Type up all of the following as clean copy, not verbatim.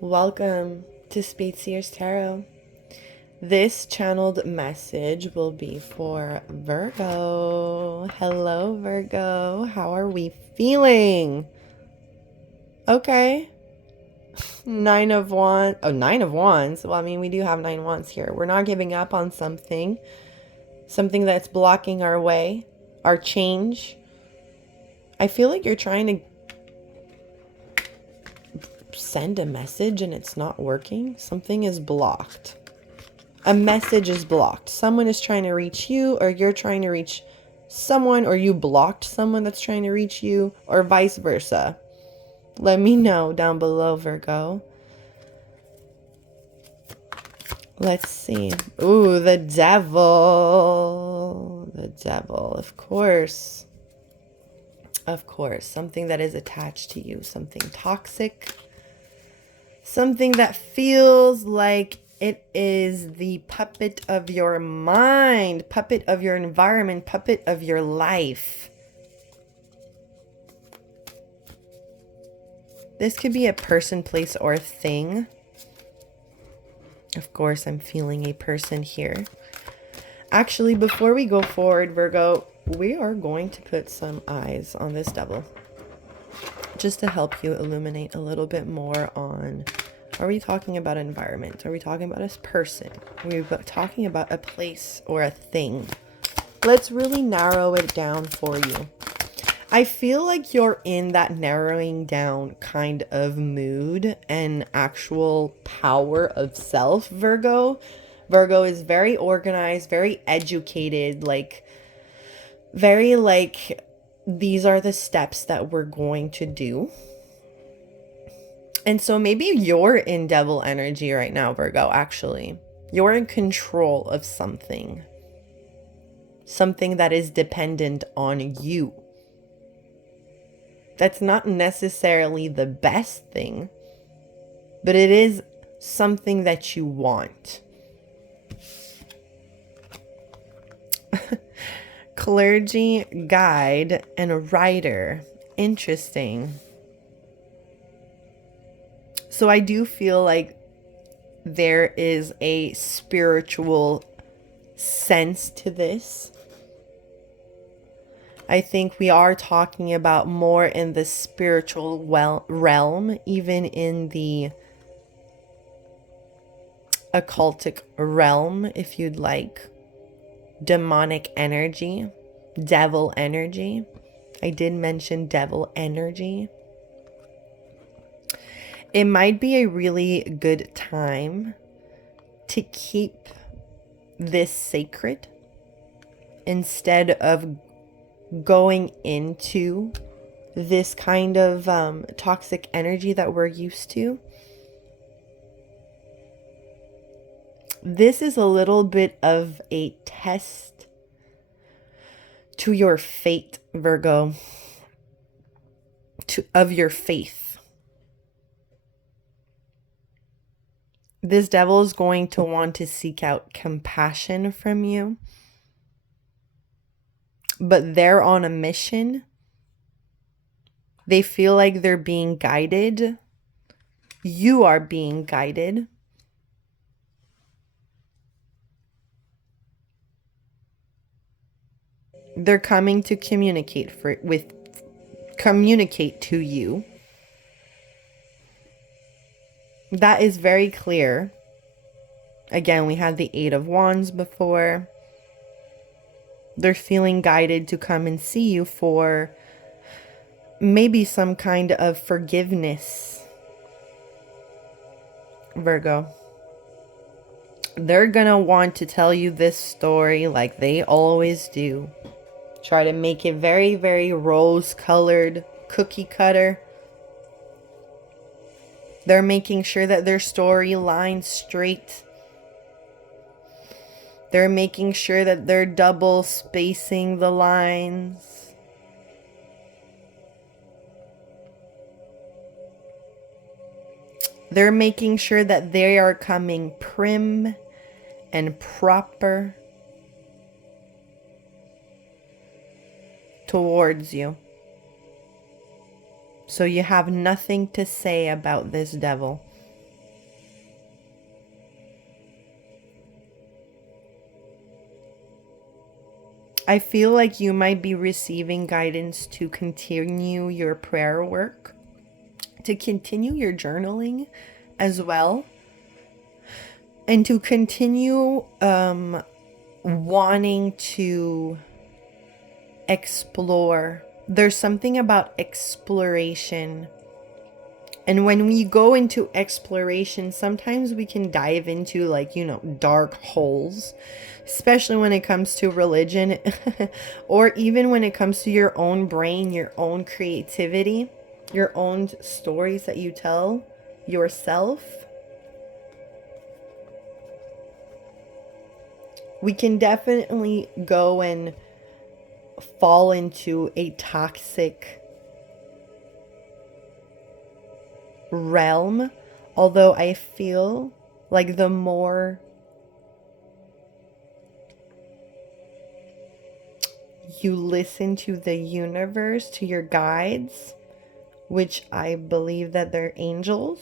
Welcome to Speight Seer's Tarot. This channeled message will be for Virgo. Hello, Virgo. How are we feeling? Okay. Nine of Wands. Oh, Nine of Wands. Well, I mean, we do have 9 wands here. We're not giving up on something that's blocking our way, our change. I feel like you're trying to send a message and it's not working. Something is blocked. A message is blocked. Someone is trying to reach you, or you're trying to reach someone, or you blocked someone that's trying to reach you, or vice versa. Let me know down below, Virgo. Let's see. Ooh, the devil. The devil, of course. Of course. Something that is attached to you. Something toxic. Something that feels like it is the puppet of your mind, puppet of your environment, puppet of your life. This could be a person, place, or thing. Of course, I'm feeling a person here. Actually, before we go forward, Virgo, we are going to put some eyes on this devil, just to help you illuminate a little bit more on, are we talking about environment? Are we talking about a person? Are we talking about a place or a thing? Let's really narrow it down for you. I feel like you're in that narrowing down kind of mood and actual power of self, Virgo. Virgo is very organized, very educated, very these are the steps that we're going to do. And so maybe you're in devil energy right now, Virgo, actually. You're in control of something. Something that is dependent on you. That's not necessarily the best thing, but it is something that you want. Clergy, guide, and writer. Interesting. So I do feel like there is a spiritual sense to this. I think we are talking about more in the spiritual realm, even in the occultic realm, if you'd like. Demonic energy, devil energy. I did mention devil energy. It might be a really good time to keep this sacred instead of going into this kind of toxic energy that we're used to. This is a little bit of a test to your fate, Virgo, of your faith. This devil is going to want to seek out compassion from you. But they're on a mission. They feel like they're being guided. You are being guided. They're coming to communicate to you. That is very clear. Again, we had the 8 of Wands before. They're feeling guided to come and see you for maybe some kind of forgiveness, Virgo. They're gonna want to tell you this story like they always do. Try to make it very, very rose-colored, cookie cutter. They're making sure that their story lines straight. They're making sure that they're double spacing the lines. They're making sure that they are coming prim and proper towards you. So you have nothing to say about this devil. I feel like you might be receiving guidance to continue your prayer work, to continue your journaling as well, and to continue wanting to explore. There's something about exploration. And when we go into exploration, sometimes we can dive into like, dark holes, especially when it comes to religion or even when it comes to your own brain, your own creativity, your own stories that you tell yourself. We can definitely go and fall into a toxic realm, although I feel like the more you listen to the universe, to your guides, which I believe that they're angels,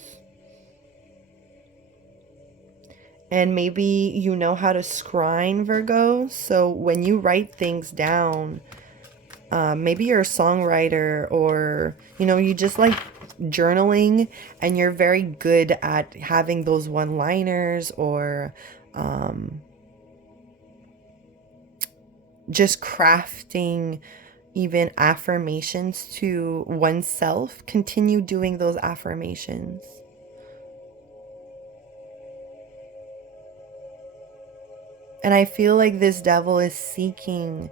and maybe you know how to scrying, Virgo, so when you write things down, maybe you're a songwriter, or you just like journaling and you're very good at having those one-liners, or just crafting even affirmations to oneself. Continue doing those affirmations. And I feel like this devil is seeking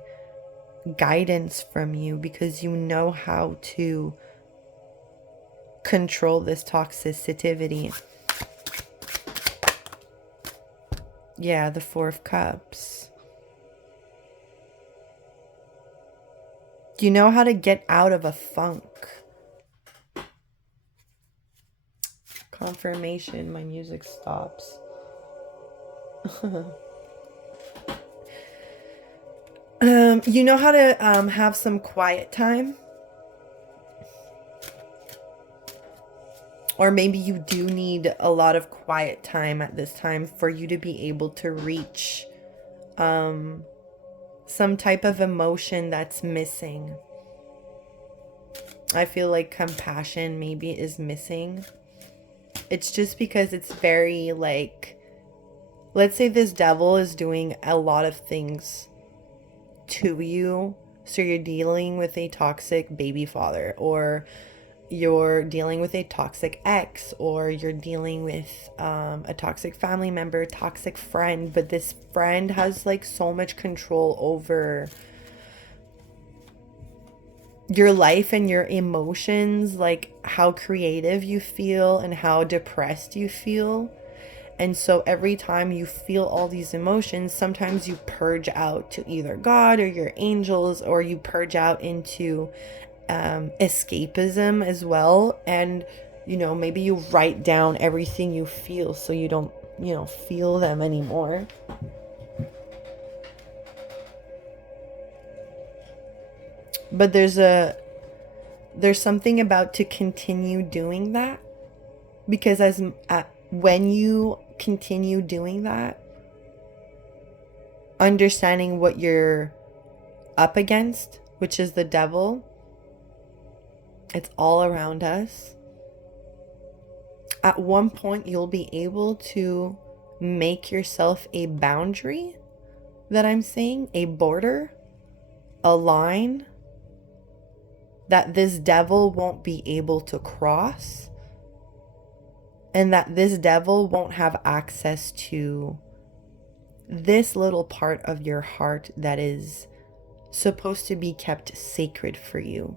guidance from you because you know how to control this toxicity. Yeah, the Four of Cups. You know how to get out of a funk. Confirmation, my music stops. You know how to have some quiet time? Or maybe you do need a lot of quiet time at this time for you to be able to reach some type of emotion that's missing. I feel like compassion maybe is missing. It's just because it's very like, let's say this devil is doing a lot of things to you. So you're dealing with a toxic baby father, or you're dealing with a toxic ex, or you're dealing with a toxic family member, toxic friend, but this friend has like so much control over your life and your emotions, like how creative you feel and how depressed you feel. And so every time you feel all these emotions, sometimes you purge out to either God or your angels, or you purge out into escapism as well. And maybe you write down everything you feel so you don't feel them anymore. But there's something about to continue doing that, because when you continue doing that, understanding what you're up against, which is the devil, it's all around us. At one point, you'll be able to make yourself a boundary, that I'm saying, a border, a line that this devil won't be able to cross, and that this devil won't have access to this little part of your heart that is supposed to be kept sacred for you,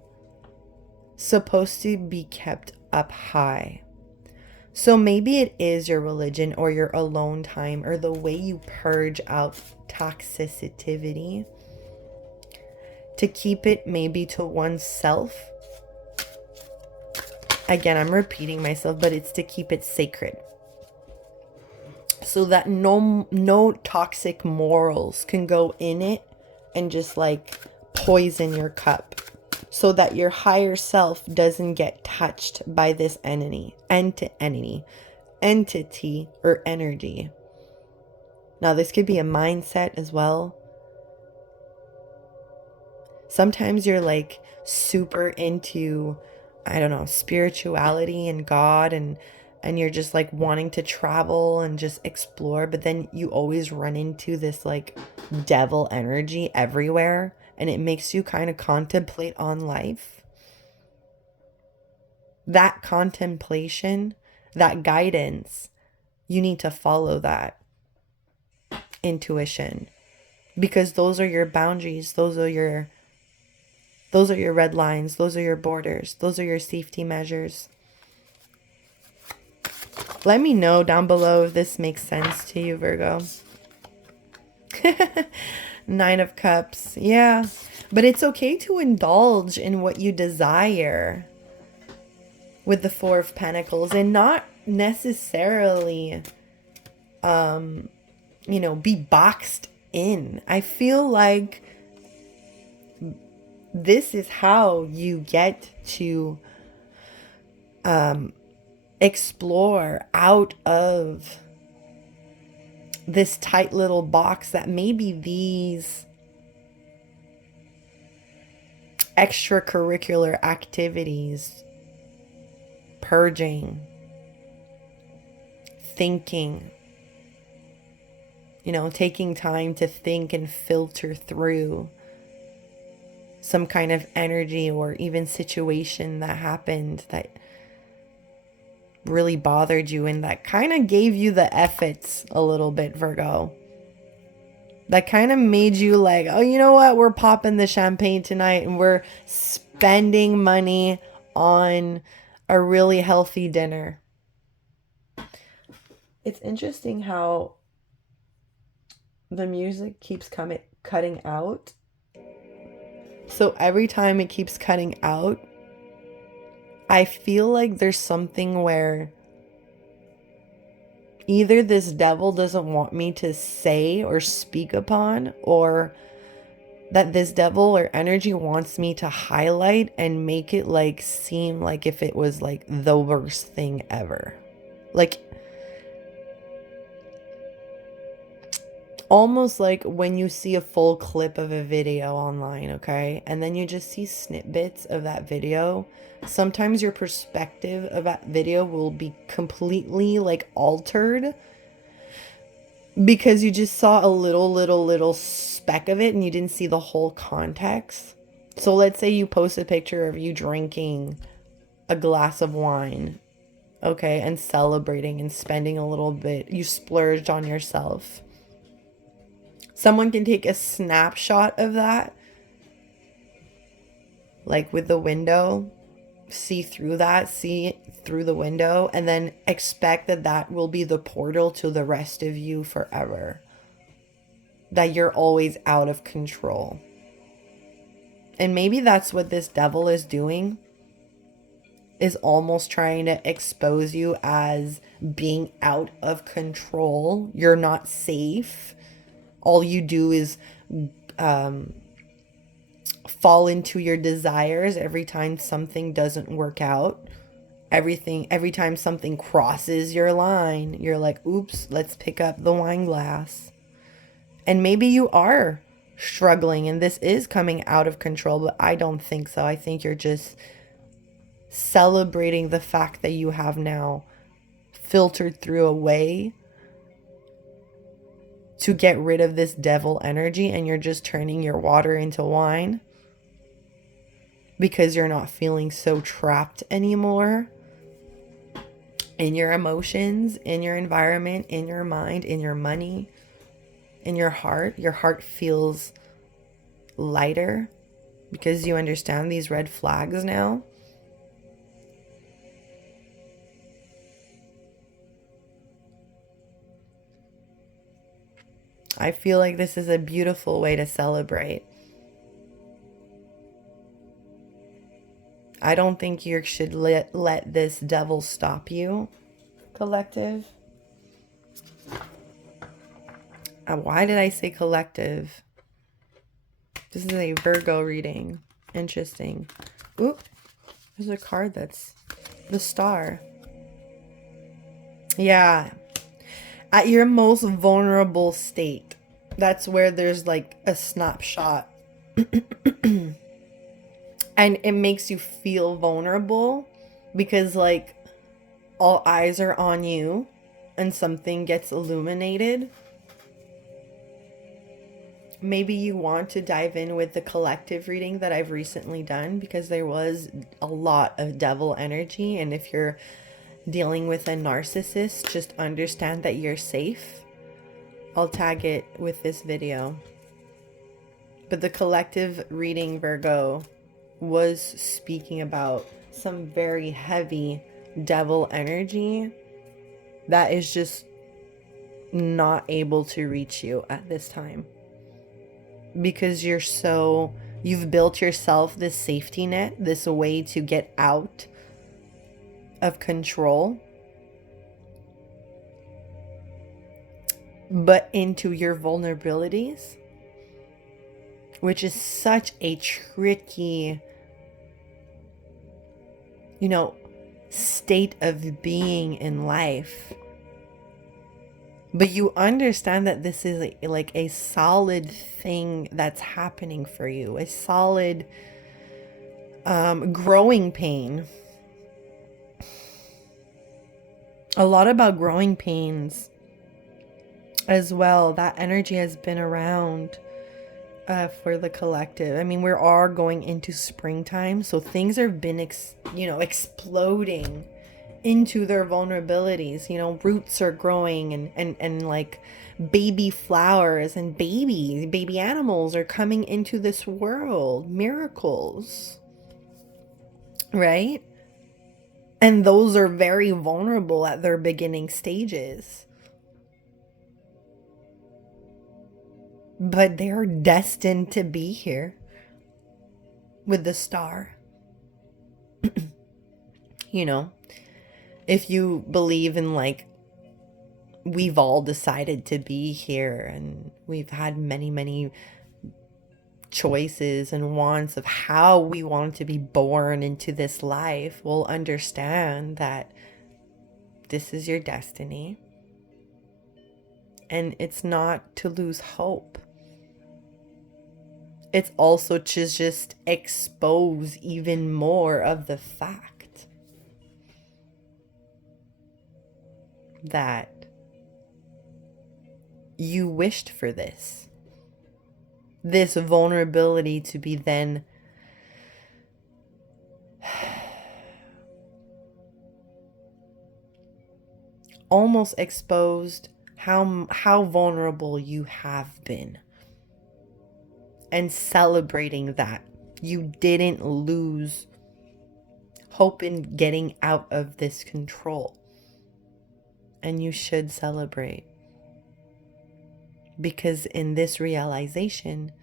supposed to be kept up high. So maybe it is your religion or your alone time or the way you purge out toxicity to keep it maybe to oneself. Again, I'm repeating myself, but it's to keep it sacred, so that no toxic morals can go in it and just like poison your cup, so that your higher self doesn't get touched by this entity or energy. Now, this could be a mindset as well. Sometimes you're like super into, I don't know, spirituality and God, and you're just like wanting to travel and just explore, but then you always run into this like devil energy everywhere, and it makes you kind of contemplate on life. That contemplation, that guidance, you need to follow that intuition, because those are your boundaries, those are your red lines, those are your borders, those are your safety measures. Let me know down below if this makes sense to you, Virgo. Nine of Cups. Yeah. But it's okay to indulge in what you desire with the Four of Pentacles, and not necessarily, be boxed in. I feel like this is how you get to explore out of this tight little box that maybe these extracurricular activities, purging, thinking, taking time to think and filter through some kind of energy or even situation that happened that really bothered you and that kind of gave you the efforts a little bit, Virgo. That kind of made you like, oh, you know what? We're popping the champagne tonight and we're spending money on a really healthy dinner. It's interesting how the music keeps cutting out. So every time it keeps cutting out, I feel like there's something where either this devil doesn't want me to say or speak upon, or that this devil or energy wants me to highlight and make it like seem like if it was like the worst thing ever. Like almost like when you see a full clip of a video online, okay? And then you just see snippets of that video. Sometimes your perspective of that video will be completely like altered because you just saw a little speck of it and you didn't see the whole context. So let's say you post a picture of you drinking a glass of wine, okay, and celebrating and spending a little bit. You splurged on yourself. Someone can take a snapshot of that, like with the window, see through the window, and then expect that that will be the portal to the rest of you forever. That you're always out of control. And maybe that's what this devil is doing, is almost trying to expose you as being out of control. You're not safe. All you do is fall into your desires every time something doesn't work out. Every time something crosses your line, you're like, oops, let's pick up the wine glass. And maybe you are struggling and this is coming out of control, but I don't think so. I think you're just celebrating the fact that you have now filtered through a way to get rid of this devil energy, and you're just turning your water into wine because you're not feeling so trapped anymore in your emotions, in your environment, in your mind, in your money, in your heart. Your heart feels lighter because you understand these red flags now. I feel like this is a beautiful way to celebrate. I don't think you should let this devil stop you, collective. Why did I say collective? This is a Virgo reading. Interesting. Ooh, there's a card that's the star. Yeah. At your most vulnerable state. That's where there's like a snapshot And it makes you feel vulnerable because, like, all eyes are on you and something gets illuminated. Maybe you want to dive in with the collective reading that I've recently done, because there was a lot of devil energy. And if you're dealing with a narcissist, just understand that you're safe. I'll tag it with this video. But the collective reading, Virgo, was speaking about some very heavy devil energy that is just not able to reach you at this time. Because you've built yourself this safety net, this way to get out of control, but into your vulnerabilities, which is such a tricky, state of being in life. But you understand that this is like a solid thing that's happening for you, a solid growing pain. A lot about growing pains as well. That energy has been around for the collective. I mean, we are going into springtime, so things have been exploding into their vulnerabilities. Roots are growing, and like baby flowers and baby animals are coming into this world. Miracles, right? And those are very vulnerable at their beginning stages, but they're destined to be here with the star. If you believe in, like, we've all decided to be here and we've had many choices and wants of how we want to be born into this life, we'll understand that this is your destiny. And it's not to lose hope. It's also to just expose even more of the fact that you wished for this vulnerability to be then almost exposed, how vulnerable you have been, and celebrating that you didn't lose hope in getting out of this control. And you should celebrate, because in this realization,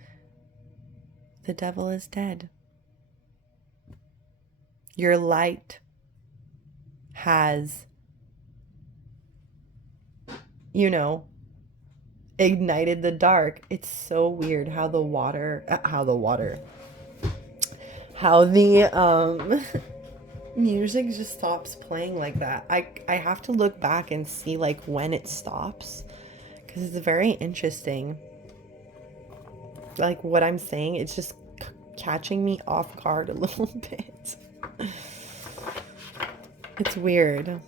the devil is dead. Your light has, ignited the dark. It's so weird how the music just stops playing like that. I have to look back and see, like, when it stops, because it's very interesting. Like, what I'm saying, it's just catching me off guard a little bit. It's weird.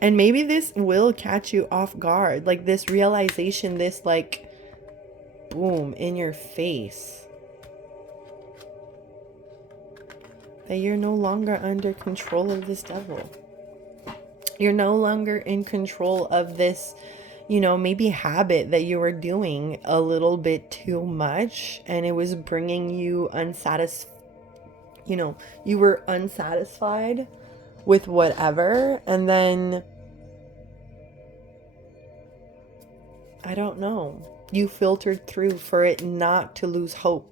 And maybe this will catch you off guard, like this realization, this like boom in your face, that you're no longer under control of this devil. You're no longer in control of this, maybe habit that you were doing a little bit too much, and it was bringing you you were unsatisfied with whatever, and then I don't know, you filtered through for it not to lose hope,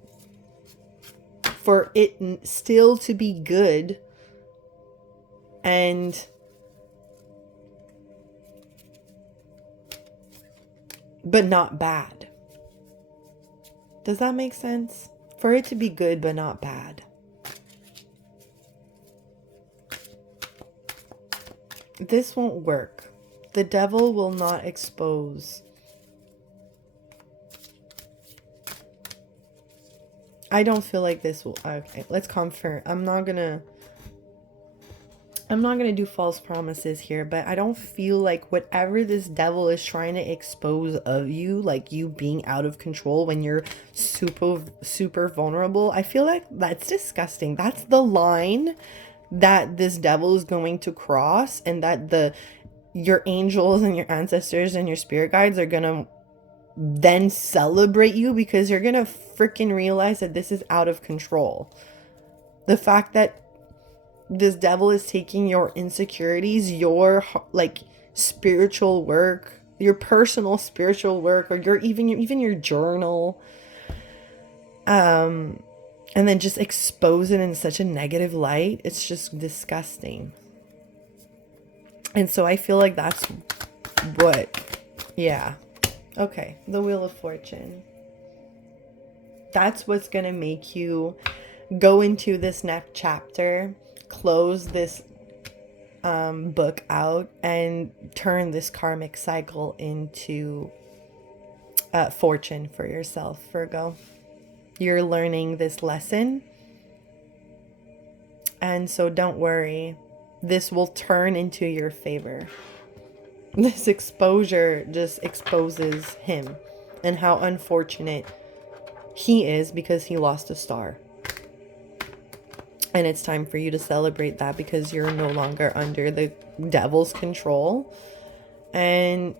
for it still to be good, and but not bad. Does that make sense? For it to be good but not bad. This won't work. The devil will not expose I don't feel like this will... Okay, let's confirm. I'm not gonna do false promises here, but I don't feel like whatever this devil is trying to expose of you, like you being out of control when you're super vulnerable, I feel like that's disgusting. That's the line that this devil is going to cross, and that your angels and your ancestors and your spirit guides are gonna then celebrate you, because you're gonna freaking realize that this is out of control. The fact that this devil is taking your insecurities, your like spiritual work, your personal spiritual work, or even your journal, and then just expose it in such a negative light. It's just disgusting. And so I feel like that's what, yeah. Okay, the Wheel of Fortune. That's what's gonna make you go into this next chapter, close this book out, and turn this karmic cycle into fortune for yourself, Virgo. You're learning this lesson, and so don't worry, this will turn into your favor. This exposure just exposes him and how unfortunate he is because he lost a star. And it's time for you to celebrate that, because you're no longer under the devil's control. And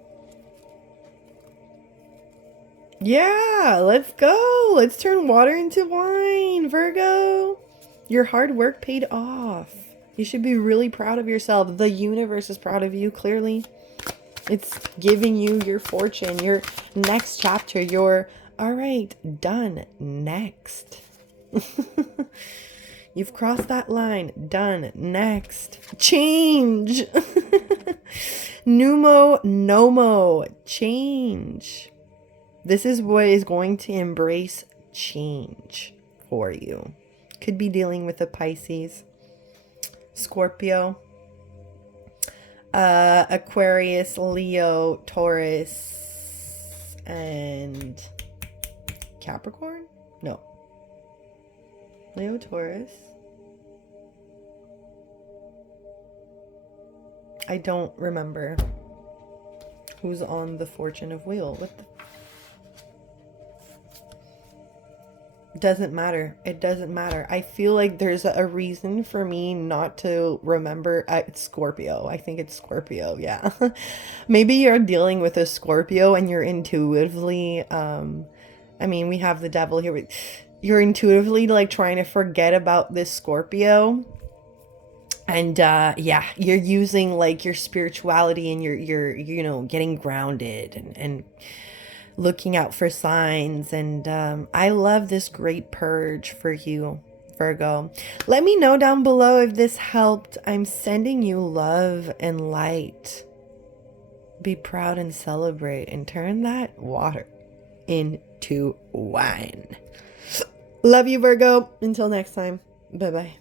yeah, let's go. Let's turn water into wine, Virgo. Your hard work paid off. You should be really proud of yourself. The universe is proud of you, clearly. It's giving you your fortune, your next chapter, your, all right, done, next. You've crossed that line, done, next. Change. Numo, nomo, change. This is what is going to embrace change for you. Could be dealing with a Pisces, Scorpio, Aquarius, Leo, Taurus, and Capricorn? No. Leo, Taurus. I don't remember who's on the fortune of wheel. What the... Doesn't matter. It doesn't matter. I feel like there's a reason for me not to remember. It's Scorpio. I think it's Scorpio. Yeah. Maybe you're dealing with a Scorpio and you're intuitively, I mean, we have the devil here. You're intuitively like trying to forget about this Scorpio. And yeah, you're using like your spirituality and you're you know, getting grounded and looking out for signs. And I love this great purge for you, Virgo. Let me know down below if this helped. I'm sending you love and light. Be proud and celebrate, and turn that water into wine. Love you, Virgo. Until next time. Bye-bye.